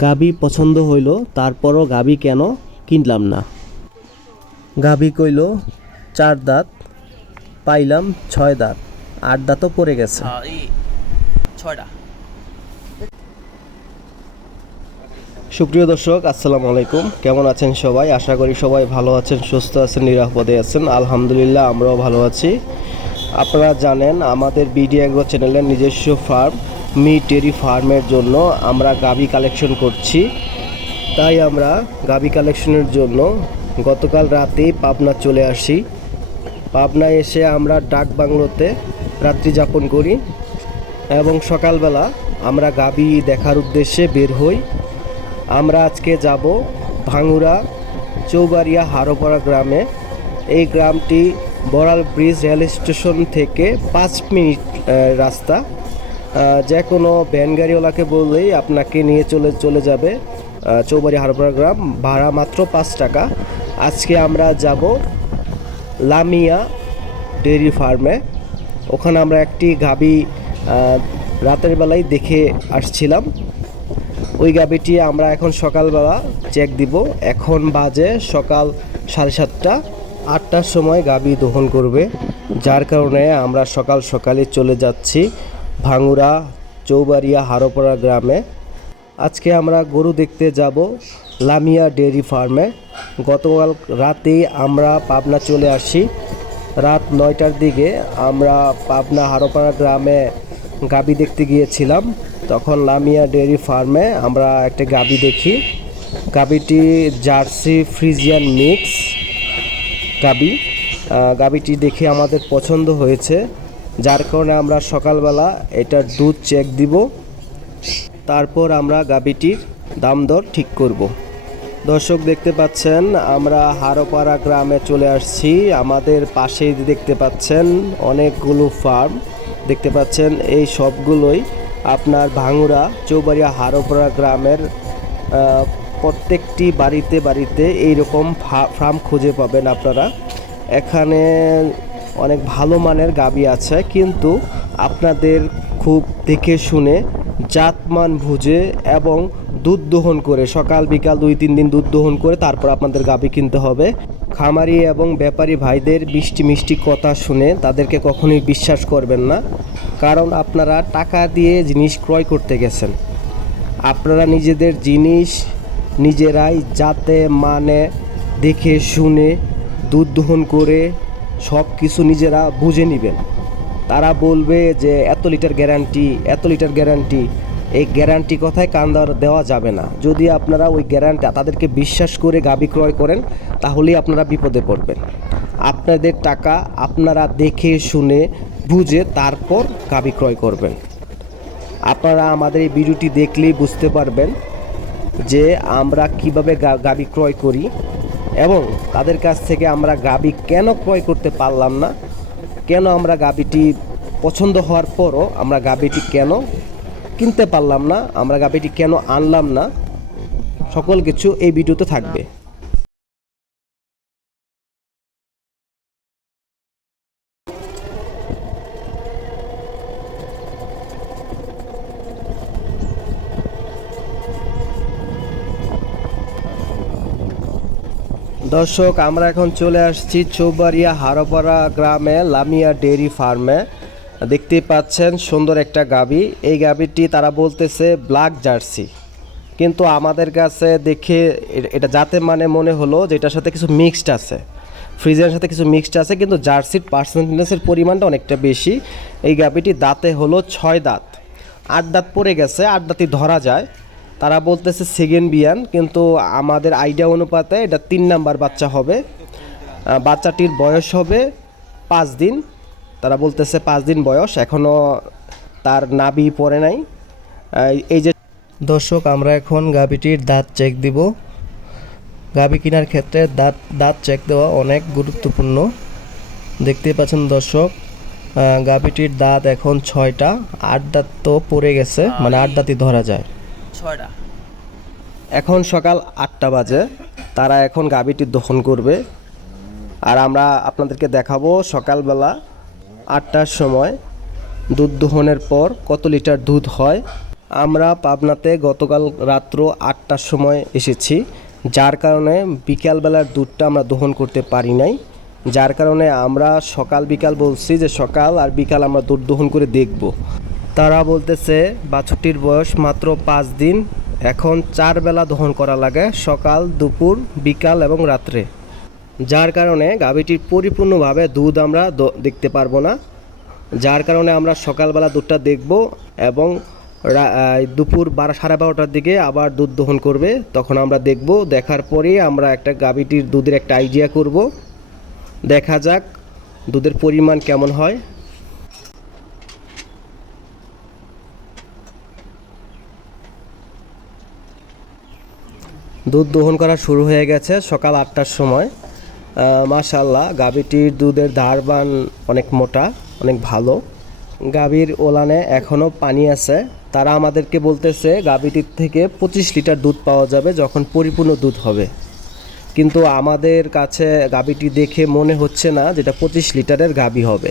গাবি পছন্দ হইল তারপরও গাবি কেন কিনলাম না। গাবি কইল চার দাঁত পাইলাম ছয় দাঁত আট দাঁতও পড়ে গেছে। হ্যাঁ ছয়টা। সুপ্রিয় দর্শক আসসালামু আলাইকুম। কেমন আছেন সবাই? আশা করি সবাই ভালো আছেন সুস্থ আছেন নিরাপদে আছেন। আলহামদুলিল্লাহ আমরাও ভালো আছি। আপনারা জানেন আমাদের বিডি অ্যাগ্রো চ্যানেলের নিজস্ব ফার্ম। মি টেরি ফার্মের জন্য আমরা গাবি কালেকশন করছি। তাই আমরা গাবি কালেকশনের জন্য গতকাল রাতেই পাবনা চলে আসি। পাবনায় এসে আমরা ডাক বাংলোতে রাত্রি যাপন করি এবং সকালবেলা আমরা গাবি দেখার উদ্দেশ্যে বের হই। আমরা আজকে যাব ভাঙুরা চৌবাড়িয়া হারোপাড়া গ্রামে। এই গ্রামটি বড়াল ব্রিজ রেল স্টেশন থেকে পাঁচ মিনিট রাস্তা। যে কোনো ভ্যান গাড়িওয়ালাকে বললেই আপনাকে নিয়ে চলে চলে যাবে চৌবাড়ি হারোপাড়া গ্রাম, ভাড়া মাত্র পাঁচ টাকা। আজকে আমরা যাব লামিয়া ডেয়ারি ফার্মে। ওখানে আমরা একটি গাবি রাতের বেলায় দেখে আসছিলাম। ওই গাবিটি আমরা এখন সকালবেলা চেক দিব। এখন বাজে সকাল সাড়ে সাতটা। আটটার সময় গাবি দহন করবে, যার কারণে আমরা সকাল সকালে চলে যাচ্ছি। ভাঙুরা, চৌবাড়িয়া, হারোপাড়া গ্রামে। আজকে আমরা গরু দেখতে যাব লামিয়া ডেয়ারি ফার্মে। গতকাল রাতেই আমরা পাবনা চলে আসি। রাত নয়টার দিকে আমরা পাবনা হারোপাড়া গ্রামে গাবি দেখতে গিয়েছিলাম। তখন লামিয়া ডেয়ারি ফার্মে আমরা একটা গাবি দেখি। গাবিটি জার্সি ফ্রিজিয়ান মিক্স গাবি। গাবিটি দেখে আমাদের পছন্দ হয়েছে। যার কারণে আমরা সকালবেলা এটার দুধ চেক দিব। তারপর আমরা গাবিটির দাম দর ঠিক করব। দর্শক দেখতে পাচ্ছেন, আমরা হারোপাড়া গ্রামে চলে আসছি। আমাদের পাশেই দেখতে পাচ্ছেন অনেকগুলো ফার্ম। দেখতে পাচ্ছেন, এই সবগুলোই আপনার ভাঙুরা চৌবাড়িয়া হারোপাড়া গ্রামের প্রত্যেকটি বাড়িতে বাড়িতে এইরকম ফার্ম খুঁজে পাবেন আপনারা। এখানে অনেক ভালো মানের গাবি আছে, কিন্তু আপনাদের খুব দেখে শুনে জাতমান ভুজে এবং দুধ দহন করে, সকাল, বিকাল দুই, তিন দিন দুধ দহন করে তারপর আপনাদের গাবি কিনতে হবে। খামারি এবং ব্যাপারী ভাইদের মিষ্টি মিষ্টি কথা শুনে তাদেরকে কখনোই বিশ্বাস করবেন না, কারণ আপনারা টাকা দিয়ে জিনিস ক্রয় করতে গেছেন। আপনারা নিজেদের জিনিস নিজেরাই যাতে মানে দেখে, শুনে দুধ দহন করে সব কিছু নিজেরা বুঝে নেবেন। তারা বলবে যে, এত লিটার গ্যারান্টি, এত লিটার গ্যারান্টি। এই গ্যারান্টি কথায় কান দেওয়া- যাবে না। যদি আপনারা ওই গ্যারান্টি, তাদেরকে বিশ্বাস করে গাবি ক্রয় করেন, তাহলেই আপনারা বিপদে পড়বেন। আপনাদের টাকা আপনারা দেখে, শুনে, বুঝে তারপর গাবি ক্রয় করবেন। আপনারা আমাদের এই ভিডিওটি দেখলেই বুঝতে পারবেন যে আমরা কীভাবে গাবি ক্রয় করি। এবং তাদের কাছ থেকে আমরা গাবি কেন ক্রয় করতে পারলাম না? কেন আমরা গাবিটি পছন্দ হওয়ার পরও আমরা গাবিটি কেন কিনতে পারলাম না? আমরা গাবিটি কেন আনলাম না? সকল কিছু এই ভিডিওতে থাকবে। দর্শক, আমরা এখন চলে আসছি চৌবাড়িয়া হারোপাড়া গ্রামে লামিয়া ডেয়ারি ফার্মে। দেখতেই পাচ্ছেন সুন্দর একটা গাবি। এই গাবিটি তারা বলতেছে ব্ল্যাক জার্সি। কিন্তু আমাদের কাছে দেখে এটা যাতে মানে মনে হলো যে এটার সাথে কিছু মিক্সড আছে। ফ্রিজের সাথে কিছু মিক্সড আছে, কিন্তু জার্সির পার্সেন্টেজের পরিমাণটা অনেকটা বেশি। এই গাবিটি দাঁতে হলো ছয় দাঁত। আট দাঁত পড়ে গেছে, আট দাঁতই ধরা যায়। তারা বলতেছে সেকেন্ড বিয়ান, কিন্তু আমাদের আইডিয়া অনুপাতে এটা তিন নাম্বার বাচ্চা হবে। বাচ্চাটির বয়স হবে পাঁচ দিন। তারা বলতেছে পাঁচ দিন বয়স এখনও তার নাবি পড়ে নাই। এই যে দর্শক, আমরা এখন গাবিটির দাঁত চেক দিব। গাবি কেনার ক্ষেত্রে দাঁত দাঁত চেক দেওয়া অনেক গুরুত্বপূর্ণ। দেখতে পাচ্ছেন দর্শক গাবিটির দাঁত এখন ছয়টা, আট দাঁত তো পড়ে গেছে মানে আট দাঁতই ধরা যায়। ছয়টা। এখন সকাল আটটা বাজে, তারা এখন গাবিটি দহন করবে। আর আমরা আপনাদেরকে দেখাবো সকালবেলা আটটার সময় দুধ দহনের পর কত লিটার দুধ হয়। আমরা পাবনাতে গতকাল রাত্র আটটার সময় এসেছি, যার কারণে বিকালবেলার দুধটা আমরা দহন করতে পারি নাই। যার কারণে আমরা সকাল বিকাল বলছি যে সকাল আর বিকাল আমরা দুধ দহন করে দেখব। তারা বলতেছে, বাছুরটির বয়স মাত্র পাঁচ দিন। এখন চার বেলা দহন করা লাগে, সকাল, দুপুর, বিকাল এবং রাত্রে। যার কারণে গাভীটির পরিপূর্ণভাবে দুধ আমরা দেখতে পারব না। যার কারণে আমরা সকালবেলা দুধটা দেখব এবং দুপুর বারো সাড়ে বারোটার দিকে আবার দুধ দহন করবে। তখন আমরা দেখব, দেখার পরেই আমরা একটা গাভীটির দুধের একটা আইডিয়া করব। দেখা যাক দুধের পরিমাণ কেমন হয়। দুধ দোহন করা শুরু হয়ে গেছে সকাল আটটার সময়। মাশাল্লাহ গাভীটির দুধের ধারবান অনেক মোটা, অনেক ভালো। গাভীর ওলানে এখনও পানি আছে। তারা আমাদেরকে বলতেছে, গাভীটির থেকে পঁচিশ লিটার দুধ পাওয়া যাবে যখন পরিপূর্ণ দুধ হবে। কিন্তু আমাদের কাছে গাভীটি দেখে মনে হচ্ছে না যেটা পঁচিশ লিটারের গাভী হবে।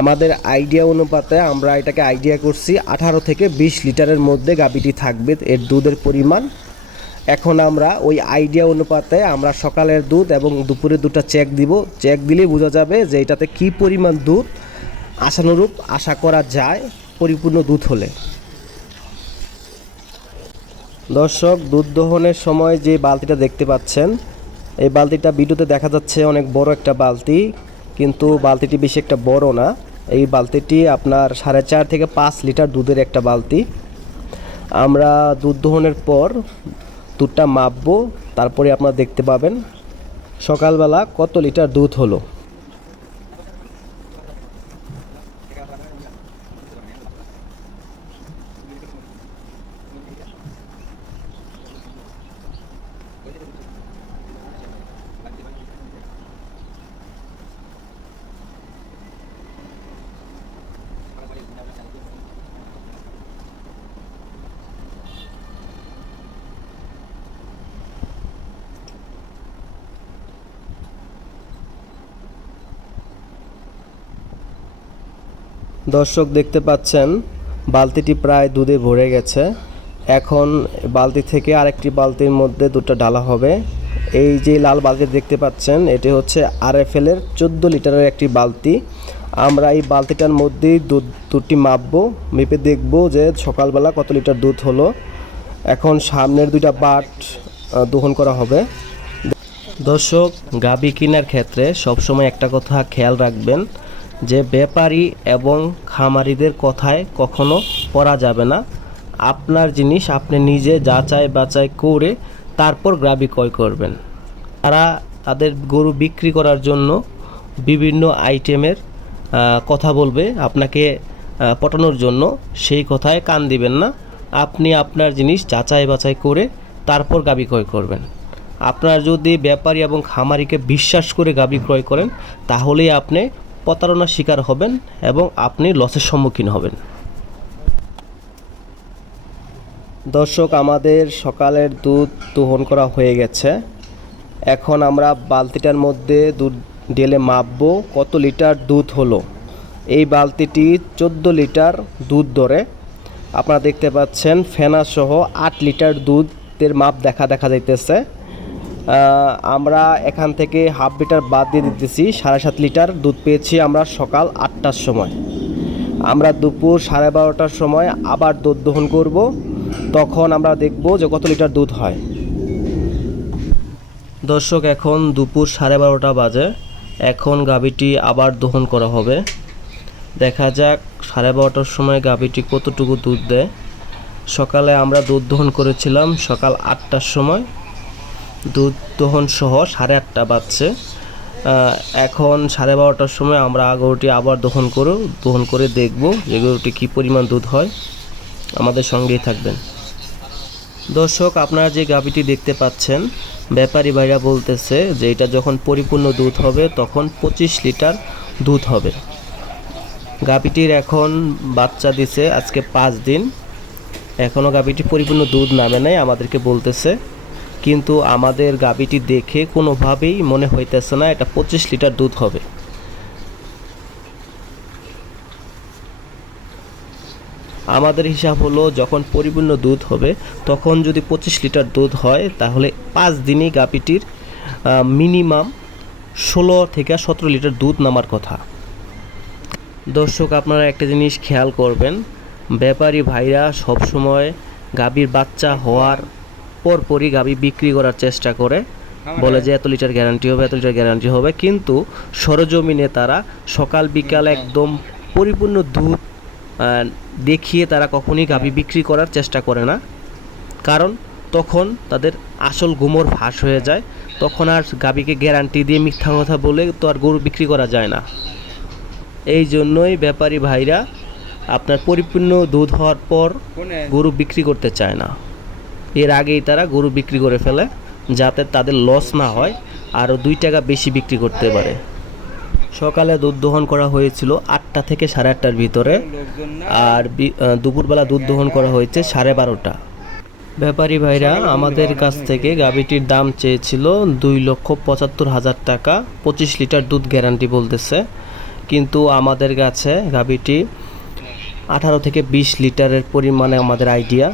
আমাদের আইডিয়া অনুপাতে আমরা এটাকে আইডিয়া করছি, আঠারো থেকে বিশ লিটারের মধ্যে গাভীটি থাকবে, এর দুধের পরিমাণ এখন আমরা ওই আইডিয়া অনুপাতে আমরা সকালের দুধ এবং দুপুরের দুধটা চেক দিব। চেক দিলেই বোঝা যাবে যে এটাতে কী পরিমাণ দুধ আশানুরূপ আশা করা যায় পরিপূর্ণ দুধ হলে। দর্শক, দুধ দহনের সময় যে বালতিটা দেখতে পাচ্ছেন, এই বালতিটা ভিডিওতে দেখা যাচ্ছে অনেক বড় একটা বালতি, কিন্তু বালতিটি বেশি একটা বড় না। এই বালতিটি আপনার সাড়ে চার থেকে পাঁচ লিটার দুধের একটা বালতি। আমরা দুধ দহনের পর দুধটা মাপবো তারপরে আপনারা দেখতে পাবেন সকালবেলা কত লিটার দুধ হলো। দর্শক দেখতে পাচ্ছেন, বালতিটি প্রায় দুধে ভরে গেছে। এখন বালতি থেকে আরেকটি বালতির মধ্যে দুটো ডালা হবে। এই যে লাল বালতি দেখতে পাচ্ছেন, এটি হচ্ছে আর এফ এলের চোদ্দ লিটারের একটি বালতি। আমরা এই বালতিটার মধ্যেই দুধ, দুধটি মাপবো, মেপে দেখব যে সকালবেলা কত লিটার দুধ হলো। এখন সামনের দুইটা বাট দহন করা হবে। দর্শক গাবি কেনার ক্ষেত্রে সবসময় একটা কথা খেয়াল রাখবেন যে ব্যাপারী এবং খামারিদের কথায় কখনো পড়া যাবে না। আপনার জিনিস আপনি নিজে যাচাই বাছাই করে তারপর গ্রাবি ক্রয় করবেন। তারা তাদের গরু বিক্রি করার জন্য বিভিন্ন আইটেমের কথা বলবে, আপনাকে পটানোর জন্য। সেই কথায় কান দিবেন না। আপনি আপনার জিনিস যাচাই বাছাই করে তারপর গাবি ক্রয় করবেন। আপনার যদি ব্যাপারী এবং খামারিকে বিশ্বাস করে গাবি ক্রয় করেন, তাহলেই আপনি প্রতারণার শিকার হবেন এবং আপনি লসের সম্মুখীন হবেন। দর্শক, আমাদের সকালের দুধ দোহন করা হয়ে গেছে। এখন আমরা বালতিটার মধ্যে দুধ ঢেলে মাপবো কত লিটার দুধ হলো। এই বালতিটি চোদ্দ লিটার দুধ ধরে। আপনারা দেখতে পাচ্ছেন, ফেনা সহ আট লিটার দুধের মাপ দেখা দেখা যাইতেছে। আমরা এখান থেকে হাফ লিটার বাদ দিয়ে দিতেছি, সাড়ে সাত লিটার দুধ পেয়েছি আমরা সকাল আটটার সময়। আমরা দুপুর সাড়ে বারোটার সময় আবার দুধ দহন করব, তখন আমরা দেখব যে কত লিটার দুধ হয়। দর্শক, এখন দুপুর সাড়ে বারোটা বাজে, এখন গাভীটি আবার দহন করা হবে। দেখা যাক সাড়ে বারোটার সময় গাভীটি কতটুকু দুধ দেয়। সকালে আমরা দুধ দহন করেছিলাম সকাল আটটার সময়। দুধ দহন সহ সাড়ে আটটা বাজছে। এখন সাড়ে বারোটার সময় আমরা গরুটি আবার দহন করো, দহন করে দেখব যে গরুটি কী পরিমাণ দুধ হয়। আমাদের সঙ্গেই থাকবেন। দর্শক, আপনারা যে গাভীটি দেখতে পাচ্ছেন, ব্যাপারী ভাইরা বলতেছে যে এটা যখন পরিপূর্ণ দুধ হবে, তখন পঁচিশ লিটার দুধ হবে। গাভীটির এখন বাচ্চা দিছে আজকে পাঁচ দিন। এখনও গাভীটি পরিপূর্ণ দুধ নামে নাই, আমাদেরকে বলতেছে। কিন্তু আমাদের গাভীটি দেখে কোনোভাবেই মনে হইতেছে না এটা পঁচিশ লিটার দুধ হবে। আমাদের হিসাব হলো যখন পরিপূর্ণ দুধ হবে, তখন যদি পঁচিশ লিটার দুধ হয়, তাহলে পাঁচ দিনই গাপিটির মিনিমাম ষোলো থেকে সতেরো লিটার দুধ নামার কথা। দর্শক, আপনারা একটা জিনিস খেয়াল করবেন, ব্যাপারী ভাইরা সবসময় গাভীর বাচ্চা হওয়ার পরপরই গাভী বিক্রি করার চেষ্টা করে বলে যে এত লিটার গ্যারান্টি হবে এত লিটার গ্যারান্টি হবে। কিন্তু সরজমিনে তারা সকাল বিকাল একদম পরিপূর্ণ দুধ দেখিয়ে তারা কখনই গাভী বিক্রি করার চেষ্টা করে না। কারণ তখন তাদের আসল গুমর ফাঁস হয়ে যায়। তখন আর গাভীকে গ্যারান্টি দিয়ে মিথ্যা কথা বলে তো আর গরু বিক্রি করা যায় না। এই জন্যই ব্যাপারী ভাইরা আপনার পরিপূর্ণ দুধ হওয়ার পর গরু বিক্রি করতে চায় না। এর আগেই তারা গরু বিক্রি করে ফেলে, যাতে তাদের লস না হয়, আরও দুই টাকা বেশি বিক্রি করতে পারে। সকালে দুধ দহন করা হয়েছিল আটটা থেকে সাড়ে আটটার ভিতরে, আর দুপুরবেলা দুধ দহন করা হয়েছে সাড়ে বারোটা। ব্যাপারী ভাইরা, আমাদের কাছ থেকে গাভীটির দাম চেয়েছিল দুই লক্ষ পঁচাত্তর হাজার টাকা, পঁচিশ লিটার দুধ গ্যারান্টি বলতেছে। কিন্তু আমাদের কাছে গাভীটি আঠারো থেকে বিশ লিটারের পরিমাণে আমাদের আইডিয়া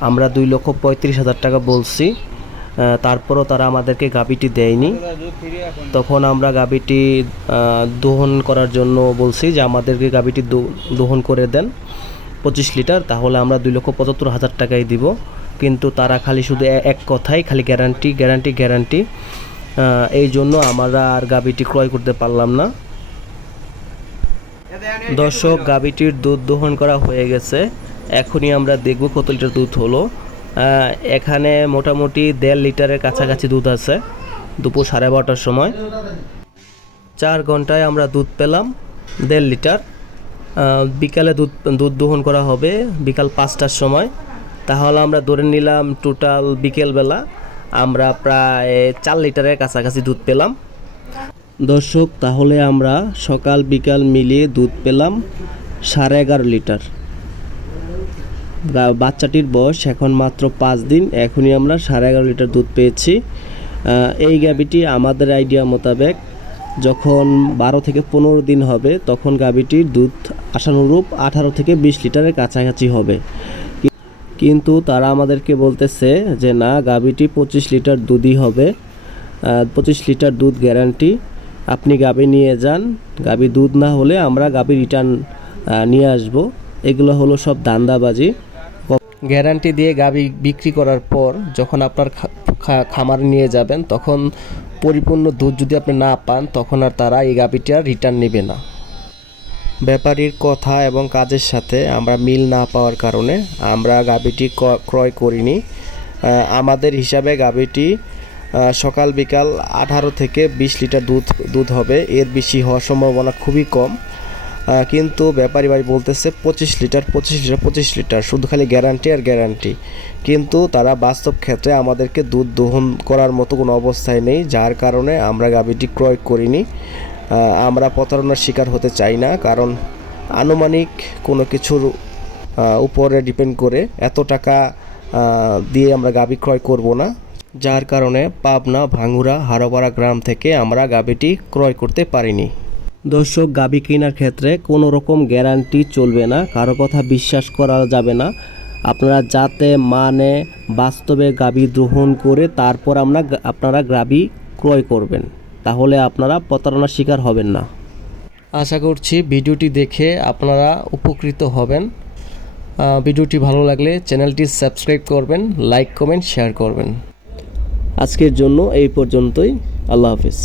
আমরা দুই লক্ষ পঁয়ত্রিশ হাজার টাকা বলছি। তারপরও তারা আমাদেরকে গাভীটি দেয়নি। তখন আমরা আহ, দহন করার জন্য বলছি যে আমাদেরকে গাভীটি দো- দহন করে দেন পঁচিশ লিটার তাহলে আমরা দুই লক্ষ পঁচাত্তর হাজার টাকাই দিব। কিন্তু তারা খালি শুধু এক কথাই খালি গ্যারান্টি গ্যারান্টি গ্যারান্টি। এই জন্য আমরা আর গাভীটি ক্রয় করতে পারলাম না। দর্শক গাভীটির দুধ দহন করা হয়ে গেছে। এখনই আমরা দেখব কত লিটার দুধ হলো। এখানে মোটামুটি দেড় লিটারের কাছাকাছি দুধ আছে, দুপুর সাড়ে বারোটার সময়। চার ঘন্টায় আমরা দুধ পেলাম, দেড় লিটার। বিকালে দুধ দুধ দহন করা হবে বিকাল পাঁচটার সময়। তাহলে আমরা ধরে নিলাম টোটাল বিকেলবেলা আমরা প্রায় চার লিটারের কাছাকাছি দুধ পেলাম। দর্শক, তাহলে আমরা সকাল বিকাল মিলিয়ে দুধ পেলাম সাড়ে এগারো লিটার। বাচ্চাটির বয়স এখন মাত্র পাঁচ দিন। এখনই আমরা সাড়ে এগারো লিটার দুধ পেয়েছি। এই গাভিটি আমাদের আইডিয়া মোতাবেক যখন বারো থেকে পনেরো দিন হবে, তখন গাভিটির দুধ আশানুরূপ আঠারো থেকে বিশ লিটারের কাছাকাছি হবে। কিন্তু তারা আমাদেরকে বলতেছে যে, না, গাভিটি পঁচিশ লিটার দুধই হবে। পঁচিশ লিটার দুধ গ্যারান্টি। আপনি গাভি নিয়ে যান। গাভি দুধ না হলে আমরা গাভি রিটার্ন নিয়ে আসব। এগুলো হলো সব দান্দাবাজি গ্যারান্টি দিয়ে গাভি বিক্রি করার পর যখন আপনার খামারে নিয়ে যাবেন, তখন পরিপূর্ণ দুধ যদি আপনি না পান, তখন আর তারা এই গাভিটি আর রিটার্ন নেবে না। ব্যাপারীর কথা এবং কাজের সাথে আমরা মিল না পাওয়ার কারণে আমরা গাভীটি ক্রয় করিনি। আমাদের হিসাবে গাভীটি সকাল বিকাল আঠারো থেকে বিশ লিটার দুধ দুধ হবে। এর বেশি হওয়ার সম্ভাবনা খুবই কম। কিন্তু ব্যাপারী ভাই বলতেছে পঁচিশ লিটার পঁচিশ লিটার পঁচিশ লিটার। শুধু খালি গ্যারান্টি আর গ্যারান্টি কিন্তু তারা বাস্তব ক্ষেত্রে আমাদেরকে দুধ দহন করার মতো কোনো অবস্থায় নেই, যার কারণে আমরা গাভীটি ক্রয় করিনি। আমরা প্রতারণার শিকার হতে চাই না, কারণ আনুমানিক কোনো কিছুর উপরে ডিপেন্ড করে এত টাকা দিয়ে আমরা গাভী ক্রয় করব না। যার কারণে পাবনা ভাঙ্গুরা হারোপাড়া গ্রাম থেকে আমরা গাভীটি ক্রয় করতে পারিনি। দর্শক গাভী কেনার ক্ষেত্রে কোনো রকম গ্যারান্টি চলবে না, কারও কথা বিশ্বাস করা যাবে না। আপনারা যাতে মানে বাস্তবে গাভী গ্রহণ করে তারপর আমরা আপনারা গাভী ক্রয় করবেন, তাহলে আপনারা প্রতারণার শিকার হবেন না। আশা করছি ভিডিওটি দেখে আপনারা উপকৃত হবেন। ভিডিওটি ভালো লাগলে চ্যানেলটি সাবস্ক্রাইব করবেন, লাইক, কমেন্ট, শেয়ার করবেন। আজকের জন্য এই পর্যন্তই, আল্লাহ হাফিজ।